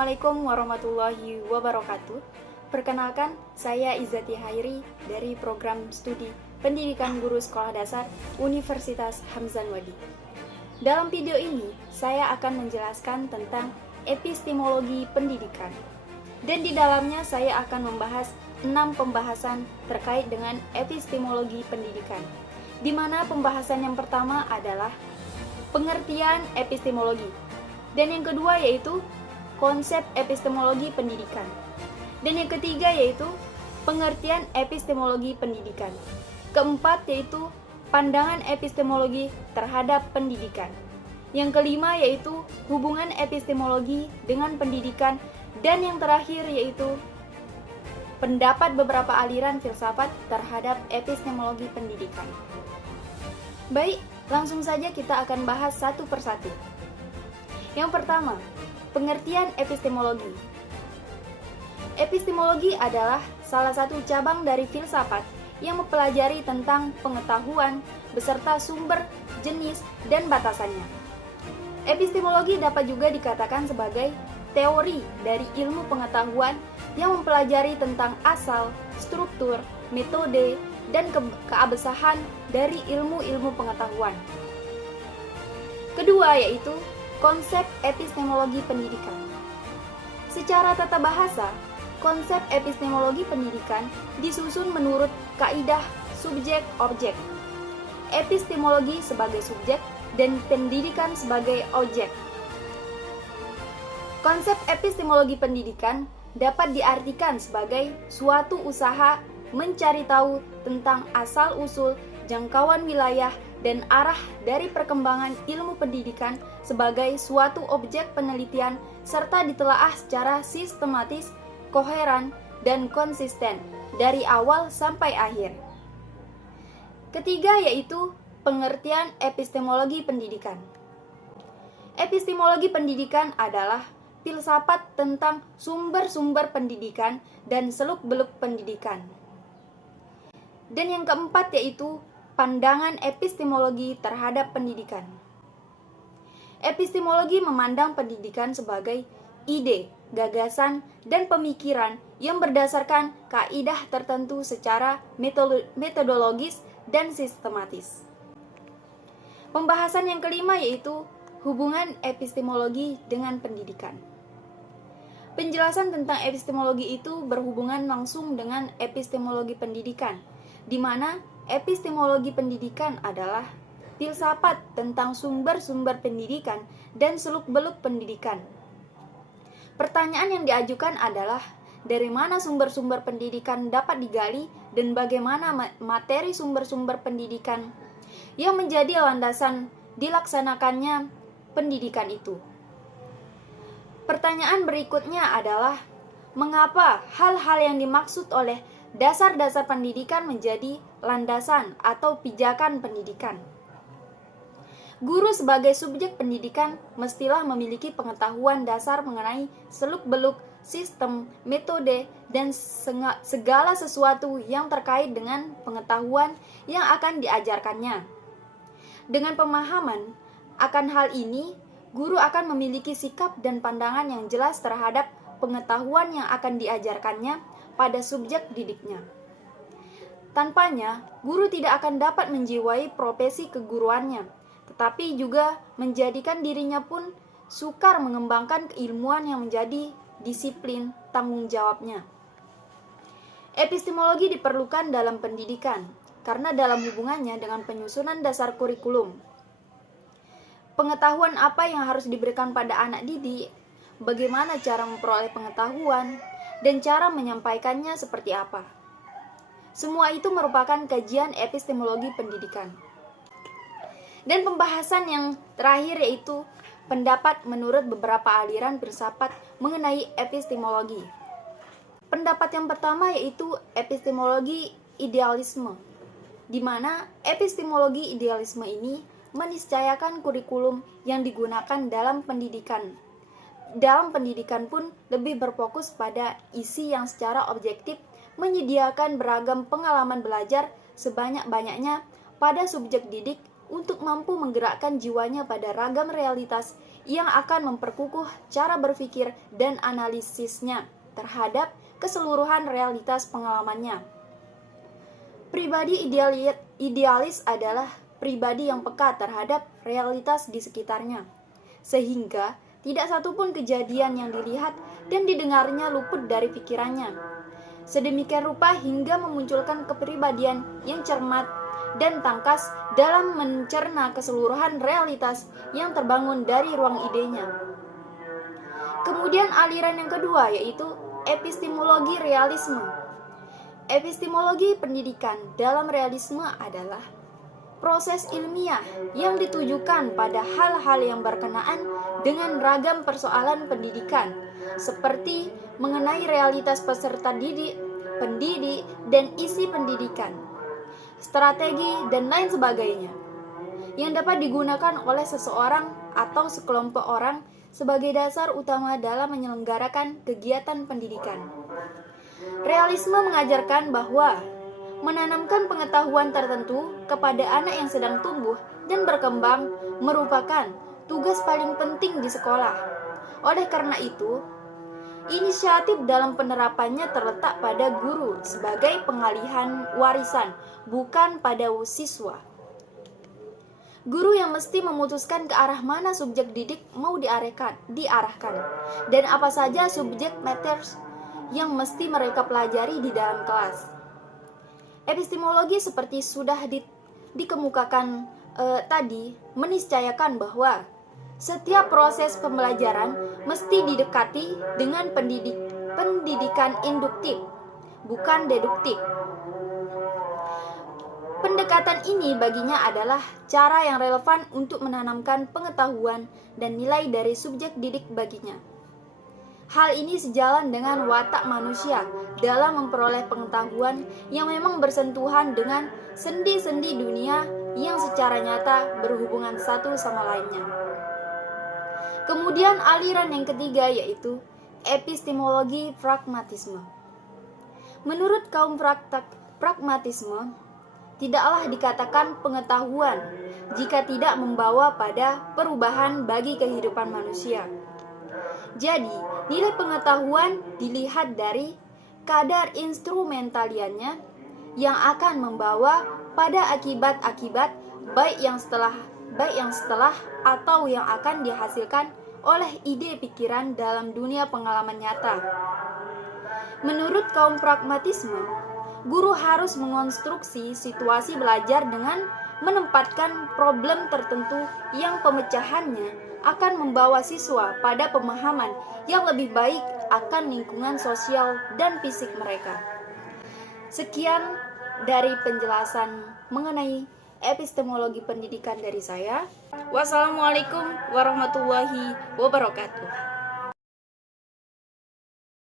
Assalamualaikum warahmatullahi wabarakatuh. Perkenalkan, saya Izzati Hairi dari program studi Pendidikan Guru Sekolah Dasar Universitas Hamzan Wadi. Dalam video ini, saya akan menjelaskan tentang epistemologi pendidikan. Dan di dalamnya saya akan membahas 6 pembahasan terkait dengan epistemologi pendidikan. Di mana pembahasan yang pertama adalah pengertian epistemologi. Dan yang kedua yaitu konsep epistemologi pendidikan. Dan yang ketiga yaitu pengertian epistemologi pendidikan. Keempat yaitu pandangan epistemologi terhadap pendidikan. Yang kelima yaitu hubungan epistemologi dengan pendidikan. Dan yang terakhir yaitu pendapat beberapa aliran filsafat terhadap epistemologi pendidikan. Baik, langsung saja kita akan bahas satu persatu. Yang pertama, pengertian epistemologi. Epistemologi adalah salah satu cabang dari filsafat yang mempelajari tentang pengetahuan beserta sumber, jenis, dan batasannya. Epistemologi dapat juga dikatakan sebagai teori dari ilmu pengetahuan yang mempelajari tentang asal, struktur, metode, dan keabsahan dari ilmu-ilmu pengetahuan. Kedua yaitu konsep epistemologi pendidikan. Secara tata bahasa, konsep epistemologi pendidikan disusun menurut kaidah subjek-objek. Epistemologi sebagai subjek dan pendidikan sebagai objek. Konsep epistemologi pendidikan dapat diartikan sebagai suatu usaha mencari tahu tentang asal-usul, jangkauan wilayah, dan arah dari perkembangan ilmu pendidikan sebagai suatu objek penelitian serta ditelaah secara sistematis, koheren, dan konsisten dari awal sampai akhir. Ketiga yaitu pengertian epistemologi pendidikan. Epistemologi pendidikan adalah filsafat tentang sumber-sumber pendidikan dan seluk-beluk pendidikan. Dan yang keempat yaitu pandangan epistemologi terhadap pendidikan. Epistemologi memandang pendidikan sebagai ide, gagasan, dan pemikiran yang berdasarkan kaidah tertentu secara metodologis dan sistematis. Pembahasan yang kelima yaitu hubungan epistemologi dengan pendidikan. Penjelasan tentang epistemologi itu berhubungan langsung dengan epistemologi pendidikan, di mana epistemologi pendidikan adalah filsafat tentang sumber-sumber pendidikan dan seluk-beluk pendidikan. Pertanyaan yang diajukan adalah dari mana sumber-sumber pendidikan dapat digali dan bagaimana materi sumber-sumber pendidikan yang menjadi landasan dilaksanakannya pendidikan itu. Pertanyaan berikutnya adalah mengapa hal-hal yang dimaksud oleh dasar-dasar pendidikan menjadi landasan atau pijakan pendidikan. Guru sebagai subjek pendidikan mestilah memiliki pengetahuan dasar mengenai seluk-beluk, sistem, metode, dan segala sesuatu yang terkait dengan pengetahuan yang akan diajarkannya. Dengan pemahaman akan hal ini, guru akan memiliki sikap dan pandangan yang jelas terhadap pengetahuan yang akan diajarkannya pada subjek didiknya. Tanpanya, guru tidak akan dapat menjiwai profesi keguruannya, tetapi juga menjadikan dirinya pun sukar mengembangkan keilmuan yang menjadi disiplin tanggung jawabnya. Epistemologi diperlukan dalam pendidikan, karena dalam hubungannya dengan penyusunan dasar kurikulum. Pengetahuan apa yang harus diberikan pada anak didik, bagaimana cara memperoleh pengetahuan, dan cara menyampaikannya seperti apa. Semua itu merupakan kajian epistemologi pendidikan. Dan pembahasan yang terakhir yaitu pendapat menurut beberapa aliran filsafat mengenai epistemologi. Pendapat yang pertama yaitu epistemologi idealisme, di mana epistemologi idealisme ini meniscayakan kurikulum yang digunakan dalam pendidikan. Dalam pendidikan pun lebih berfokus pada isi yang secara objektif menyediakan beragam pengalaman belajar sebanyak-banyaknya pada subjek didik untuk mampu menggerakkan jiwanya pada ragam realitas yang akan memperkukuh cara berpikir dan analisisnya terhadap keseluruhan realitas pengalamannya. Pribadi idealis adalah pribadi yang peka terhadap realitas di sekitarnya, sehingga tidak satupun kejadian yang dilihat dan didengarnya luput dari pikirannya. Sedemikian rupa hingga memunculkan kepribadian yang cermat dan tangkas dalam mencerna keseluruhan realitas yang terbangun dari ruang idenya. Kemudian aliran yang kedua yaitu epistemologi realisme. Epistemologi pendidikan dalam realisme adalah proses ilmiah yang ditujukan pada hal-hal yang berkenaan dengan ragam persoalan pendidikan, seperti mengenai realitas peserta didik, pendidik, dan isi pendidikan, strategi, dan lain sebagainya, yang dapat digunakan oleh seseorang atau sekelompok orang sebagai dasar utama dalam menyelenggarakan kegiatan pendidikan. Realisme mengajarkan bahwa menanamkan pengetahuan tertentu kepada anak yang sedang tumbuh dan berkembang merupakan tugas paling penting di sekolah. Oleh karena itu, inisiatif dalam penerapannya terletak pada guru sebagai pengalihan warisan, bukan pada siswa. Guru yang mesti memutuskan ke arah mana subjek didik mau diarahkan, dan apa saja subjek matters yang mesti mereka pelajari di dalam kelas. Epistemologi seperti sudah dikemukakan tadi meniscayakan bahwa setiap proses pembelajaran mesti didekati dengan pendidikan induktif, bukan deduktif. Pendekatan ini baginya adalah cara yang relevan untuk menanamkan pengetahuan dan nilai dari subjek didik baginya. Hal ini sejalan dengan watak manusia dalam memperoleh pengetahuan yang memang bersentuhan dengan sendi-sendi dunia yang secara nyata berhubungan satu sama lainnya. Kemudian aliran yang ketiga yaitu epistemologi pragmatisme. Menurut kaum pragmatisme, tidaklah dikatakan pengetahuan jika tidak membawa pada perubahan bagi kehidupan manusia. Jadi, nilai pengetahuan dilihat dari kadar instrumentaliannya yang akan membawa pada akibat-akibat baik yang setelah atau yang akan dihasilkan oleh ide pikiran dalam dunia pengalaman nyata. Menurut kaum pragmatisme, guru harus mengonstruksi situasi belajar dengan menempatkan problem tertentu yang pemecahannya akan membawa siswa pada pemahaman yang lebih baik akan lingkungan sosial dan fisik mereka. Sekian dari penjelasan mengenai epistemologi pendidikan dari saya. Wassalamualaikum warahmatullahi wabarakatuh.